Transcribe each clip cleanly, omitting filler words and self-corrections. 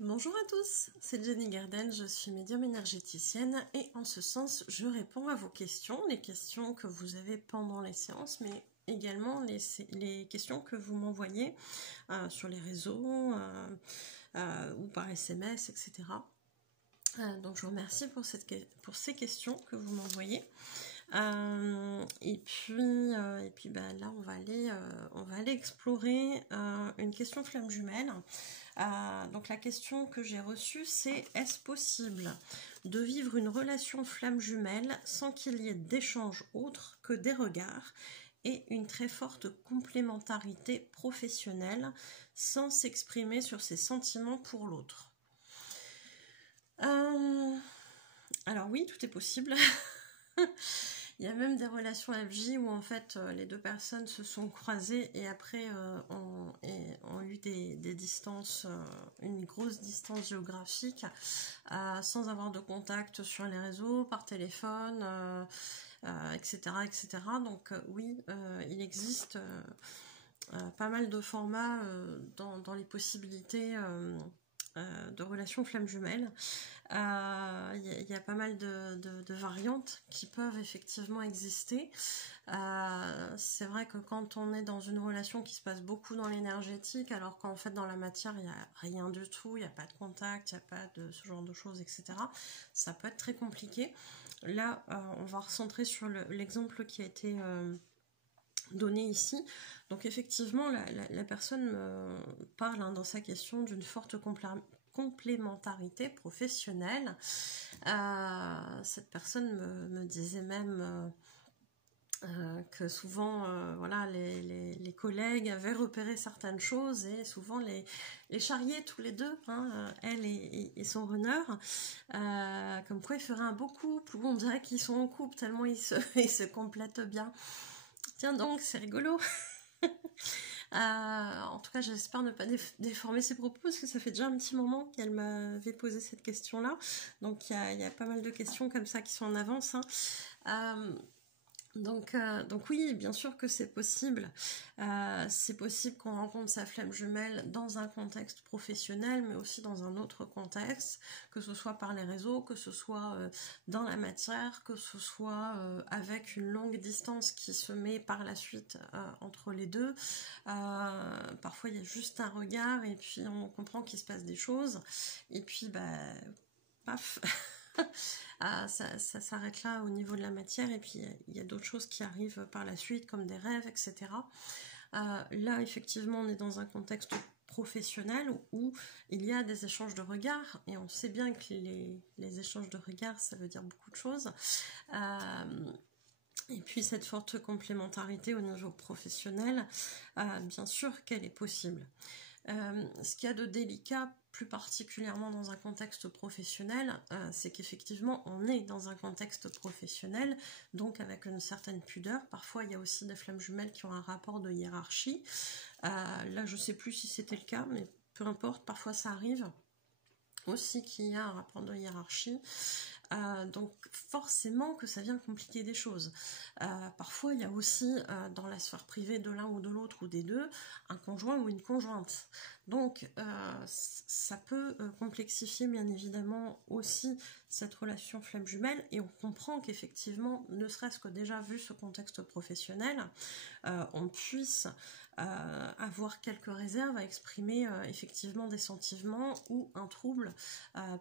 Bonjour à tous, c'est Jenny Garden, je suis médium énergéticienne et en ce sens je réponds à vos questions, les questions que vous avez pendant les séances, mais également les questions que vous m'envoyez sur les réseaux ou par SMS, etc. Donc je vous remercie pour ces questions que vous m'envoyez. Et puis là on va aller explorer une question flamme jumelle. Donc la question que j'ai reçue, c'est: est-ce possible de vivre une relation flamme jumelle sans qu'il y ait d'échange autre que des regards et une très forte complémentarité professionnelle sans s'exprimer sur ses sentiments pour l'autre? Alors oui, tout est possible. Il y a même des relations FJ où en fait les deux personnes se sont croisées et après ont eu des distances, une grosse distance géographique, sans avoir de contact sur les réseaux, par téléphone, etc., etc. Donc oui, il existe pas mal de formats dans les possibilités de relations flammes jumelles. Il y a pas mal de variantes qui peuvent effectivement exister. C'est vrai que quand on est dans une relation qui se passe beaucoup dans l'énergétique, alors qu'en fait dans la matière il n'y a rien du tout, il n'y a pas de contact, il n'y a pas de ce genre de choses, etc., ça peut être très compliqué. Là on va recentrer sur l'exemple qui a été donné ici. Donc effectivement la personne me parle dans sa question d'une forte complémentarité professionnelle. Cette personne me disait même que souvent voilà, les collègues avaient repéré certaines choses et souvent les charriaient tous les deux, hein, elle et son runner, comme quoi ils feraient un beau couple, où on dirait qu'ils sont en couple tellement ils se complètent bien. Tiens donc, c'est rigolo. En tout cas, j'espère ne pas déformer ses propos parce que ça fait déjà un petit moment qu'elle m'avait posé cette question-là. Donc, il y a pas mal de questions comme ça qui sont en avance. Donc oui, bien sûr que c'est possible. C'est possible qu'on rencontre sa flamme jumelle dans un contexte professionnel, mais aussi dans un autre contexte, que ce soit par les réseaux, que ce soit dans la matière, que ce soit avec une longue distance qui se met par la suite entre les deux. Parfois, il y a juste un regard et puis on comprend qu'il se passe des choses. Et puis, paf ça s'arrête là au niveau de la matière et puis il y a d'autres choses qui arrivent par la suite comme des rêves, etc. Là effectivement on est dans un contexte professionnel où il y a des échanges de regards et on sait bien que les échanges de regards ça veut dire beaucoup de choses. Et puis cette forte complémentarité au niveau professionnel, bien sûr qu'elle est possible. Ce qu'il y a de délicat, plus particulièrement dans un contexte professionnel, c'est qu'effectivement on est dans un contexte professionnel, donc avec une certaine pudeur. Parfois il y a aussi des flammes jumelles qui ont un rapport de hiérarchie. Là je ne sais plus si c'était le cas, mais peu importe, parfois ça arrive aussi qu'il y a un rapport de hiérarchie. Donc forcément que ça vient compliquer des choses. Parfois il y a aussi dans la sphère privée de l'un ou de l'autre ou des deux un conjoint ou une conjointe. Donc ça peut complexifier bien évidemment aussi cette relation flamme jumelle et on comprend qu'effectivement, ne serait-ce que déjà vu ce contexte professionnel, on puisse avoir quelques réserves à exprimer effectivement des sentiments ou un trouble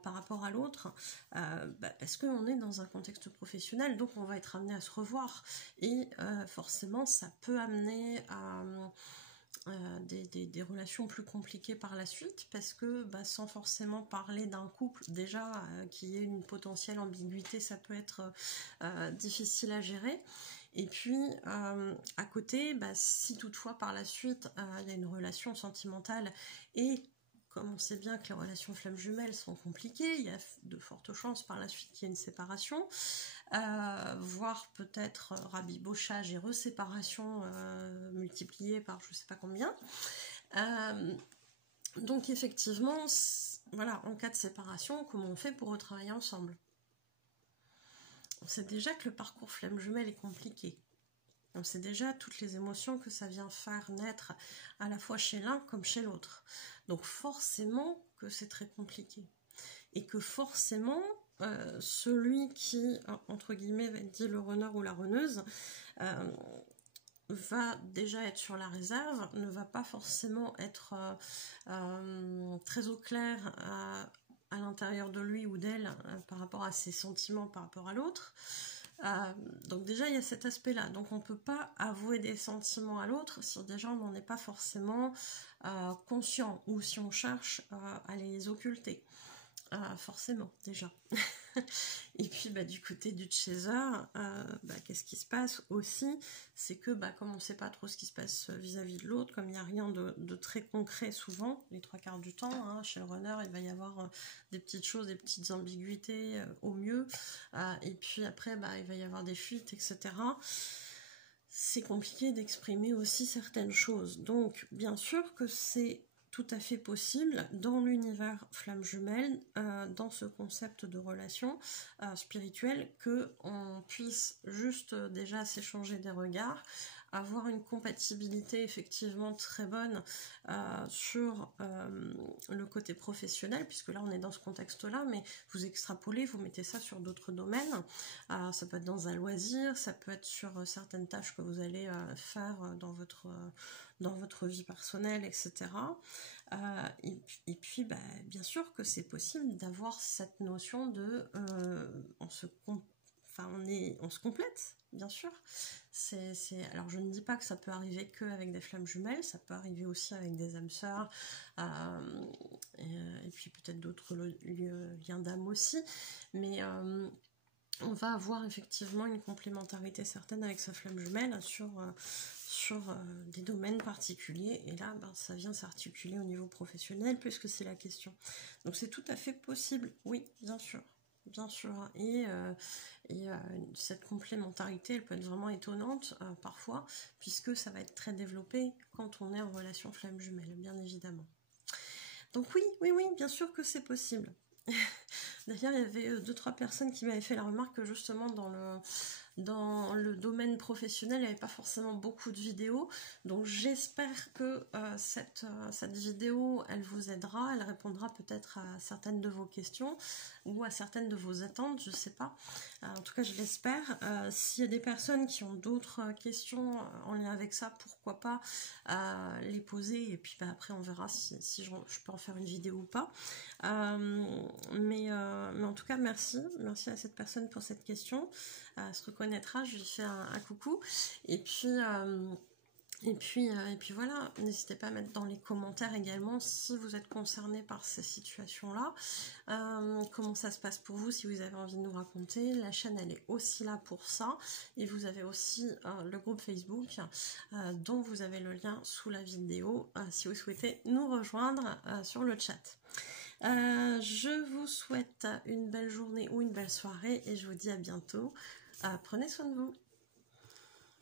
par rapport à l'autre, parce qu'on est dans un contexte professionnel, donc on va être amené à se revoir et forcément ça peut amener à des relations plus compliquées par la suite, parce que sans forcément parler d'un couple déjà qui ait une potentielle ambiguïté, ça peut être difficile à gérer. Et puis à côté, si toutefois par la suite il y a une relation sentimentale et comme on sait bien que les relations flammes jumelles sont compliquées, il y a de fortes chances par la suite qu'il y ait une séparation, voire peut-être rabibochage et reséparation multipliée par je ne sais pas combien. Donc effectivement, voilà, en cas de séparation, comment on fait pour retravailler ensemble? On sait déjà que le parcours flamme jumelle est compliqué. Donc c'est déjà toutes les émotions que ça vient faire naître à la fois chez l'un comme chez l'autre. Donc forcément que c'est très compliqué. Et que forcément, celui qui, entre guillemets, va être dit le runner ou la runneuse, va déjà être sur la réserve, ne va pas forcément être très au clair à l'intérieur de lui ou d'elle par rapport à ses sentiments par rapport à l'autre. Donc déjà il y a cet aspect là, donc on ne peut pas avouer des sentiments à l'autre si déjà on n'en est pas forcément conscient, ou si on cherche à les occulter, forcément déjà. Et puis du côté du chaser, qu'est-ce qui se passe aussi, c'est que comme on ne sait pas trop ce qui se passe vis-à-vis de l'autre, comme il n'y a rien de très concret souvent, les 3/4 du temps, chez le runner il va y avoir des petites choses, des petites ambiguïtés au mieux, et puis après il va y avoir des fuites, etc. C'est compliqué d'exprimer aussi certaines choses, donc bien sûr que c'est tout à fait possible dans l'univers flamme jumelle, dans ce concept de relation spirituelle, qu'on puisse juste déjà s'échanger des regards, avoir une compatibilité effectivement très bonne sur le côté professionnel, puisque là on est dans ce contexte-là, mais vous extrapolez, vous mettez ça sur d'autres domaines, ça peut être dans un loisir, ça peut être sur certaines tâches que vous allez faire dans votre vie personnelle, etc. Et puis bien sûr que c'est possible d'avoir cette notion de on se complète, bien sûr. Alors je ne dis pas que ça peut arriver qu'avec des flammes jumelles, ça peut arriver aussi avec des âmes sœurs, et puis peut-être d'autres liens d'âme aussi, mais on va avoir effectivement une complémentarité certaine avec sa flamme jumelle sur des domaines particuliers, et là ça vient s'articuler au niveau professionnel puisque c'est la question. Donc c'est tout à fait possible, oui, bien sûr, et cette complémentarité elle peut être vraiment étonnante parfois, puisque ça va être très développé quand on est en relation flamme jumelle, bien évidemment. Donc oui, bien sûr que c'est possible. D'ailleurs, il y avait 2-3 personnes qui m'avaient fait la remarque que justement dans le domaine professionnel, il n'y avait pas forcément beaucoup de vidéos. Donc j'espère que cette vidéo, elle vous aidera, elle répondra peut-être à certaines de vos questions ou à certaines de vos attentes, je ne sais pas. En tout cas, je l'espère. S'il y a des personnes qui ont d'autres questions en lien avec ça, pourquoi pas les poser, et puis après on verra si je peux en faire une vidéo ou pas. Mais en tout cas, merci à cette personne pour cette question. Elle se reconnaîtra, je lui fais un coucou. Et puis voilà, n'hésitez pas à mettre dans les commentaires également si vous êtes concerné par ces situations-là, comment ça se passe pour vous, si vous avez envie de nous raconter. La chaîne elle est aussi là pour ça, et vous avez aussi le groupe Facebook dont vous avez le lien sous la vidéo si vous souhaitez nous rejoindre sur le chat. Je vous souhaite une belle journée ou une belle soirée, et je vous dis à bientôt. Prenez soin de vous.